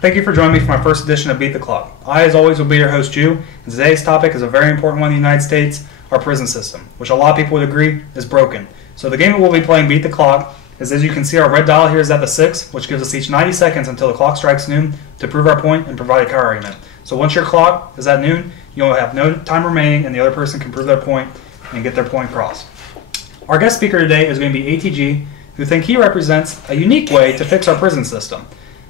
Thank you for joining me for my first edition of Beat the Clock. I, as always, will be your host, Jew, and today's topic is a very important one in the United States, our prison system, which a lot of people would agree is broken. So the game that we'll be playing, Beat the Clock, is, as you can see, our red dial here is at the 6, which gives us each 90 seconds until the clock strikes noon to prove our point and provide a counter-argument. So once your clock is at noon, you'll have no time remaining, and the other person can prove their point and get their point across. Our guest speaker today is going to be ATG, who think he represents a unique way to fix our prison system.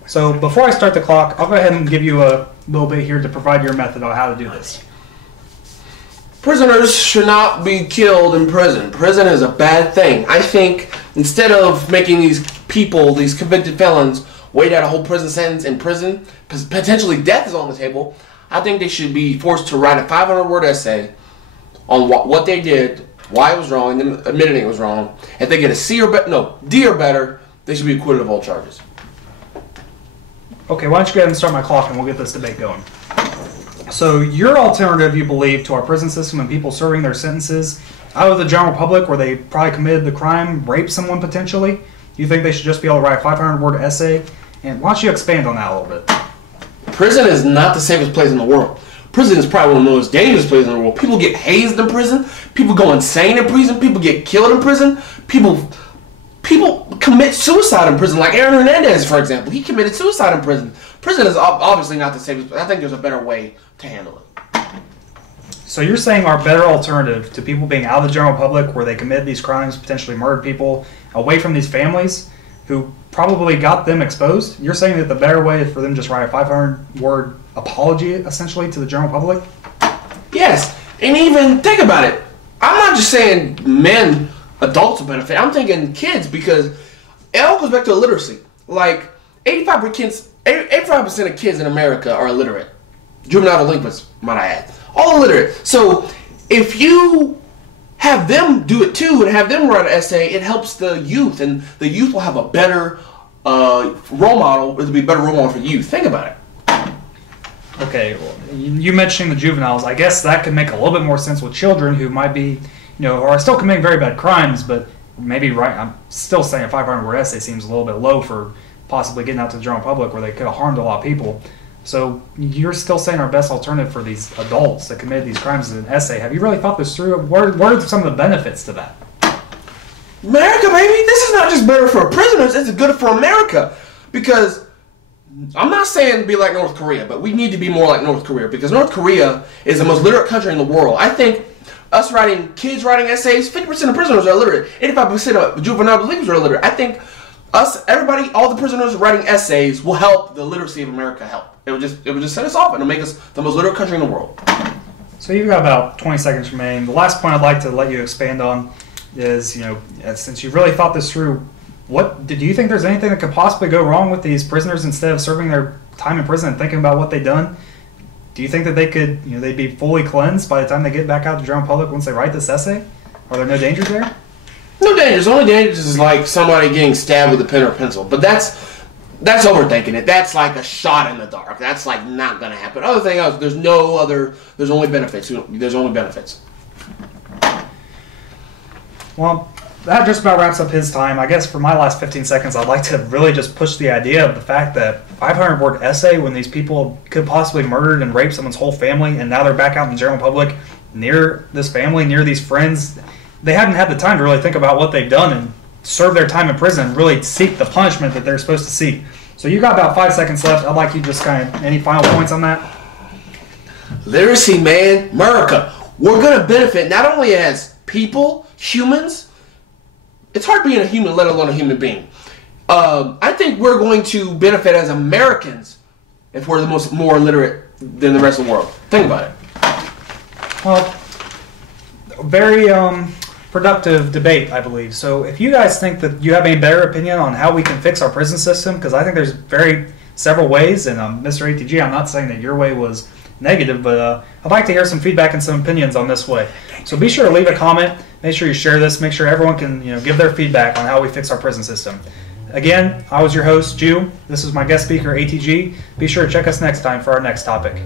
So before I start the clock, I'll go ahead and give you a little bit here to provide your method on how to do this. Prisoners should not be killed in prison. Prison is a bad thing. I think instead of making these people, these convicted felons, wait out a whole prison sentence in prison, because potentially death is on the table, I think they should be forced to write a 500-word essay on what they did, why it was wrong, and then admitting it was wrong. If they get a D or better, they should be acquitted of all charges. Okay, why don't you go ahead and start my clock and we'll get this debate going. So your alternative, you believe, to our prison system and people serving their sentences out of the general public where they probably committed the crime, raped someone potentially, you think they should just be able to write a 500-word essay? And why don't you expand on that a little bit? Prison is not the safest place in the world. Prison is probably one of the most dangerous places in the world. People get hazed in prison. People go insane in prison. People get killed in prison. People commit suicide in prison, like Aaron Hernandez, for example. He committed suicide in prison. Prison is obviously not the safest, but I think there's a better way to handle it. So you're saying our better alternative to people being out of the general public where they commit these crimes, potentially murdered people, away from these families who probably got them exposed, you're saying that the better way is for them to just write a 500-word apology, essentially, to the general public? Yes, and even think about it. I'm not just saying men, adults will benefit. I'm thinking kids, because it all goes back to illiteracy. Like 85% of kids in America are illiterate. Juvenile delinquents, might I add. All illiterate. So if you have them do it too and have them write an essay, it helps the youth, and the youth will have a better role model. It'll be a better role model for youth. Think about it. Okay, well, you mentioning the juveniles, I guess that could make a little bit more sense with children who might be, or are still committing very bad crimes, but maybe I'm still saying a 500-word essay seems a little bit low for possibly getting out to the general public where they could have harmed a lot of people. So you're still saying our best alternative for these adults that committed these crimes is an essay. Have you really thought this through? What are some of the benefits to that? America, baby! This is not just better for prisoners, it's good for America. Because I'm not saying be like North Korea, but we need to be more like North Korea, because North Korea is the most literate country in the world. I think kids writing essays, 50% of prisoners are illiterate. 85% of juvenile delinquents are illiterate. I think everybody, all the prisoners writing essays will help the literacy of America help. It would just set us off, and it'll make us the most literate country in the world. So you've got about 20 seconds remaining. The last point I'd like to let you expand on is, since you've really thought this through, do you think there's anything that could possibly go wrong with these prisoners instead of serving their time in prison and thinking about what they've done? Do you think that they could, they'd be fully cleansed by the time they get back out to the general public once they write this essay? Are there no dangers there? No dangers. The only dangers is like somebody getting stabbed with a pen or pencil. But that's overthinking it. That's like a shot in the dark. That's like not going to happen. Other thing else, there's only benefits. There's only benefits. Well, that just about wraps up his time. I guess for my last 15 seconds, I'd like to really just push the idea of the fact that 500-word essay when these people could possibly murdered and raped someone's whole family, and now they're back out in the general public near this family, near these friends. They haven't had the time to really think about what they've done and serve their time in prison and really seek the punishment that they're supposed to seek. So you got about 5 seconds left. I'd like you just any final points on that? Literacy, man. America. We're going to benefit not only as people, humans. It's hard being a human, let alone a human being. I think we're going to benefit as Americans if we're more literate than the rest of the world. Think about it. Well, very productive debate, I believe. So if you guys think that you have a better opinion on how we can fix our prison system, because I think there's several ways, and Mr. ATG, I'm not saying that your way was negative, but I'd like to hear some feedback and some opinions on this way. So be sure to leave a comment. Make sure you share this. Make sure everyone can give their feedback on how we fix our prison system. Again, I was your host, Jew. This is my guest speaker, ATG. Be sure to check us next time for our next topic.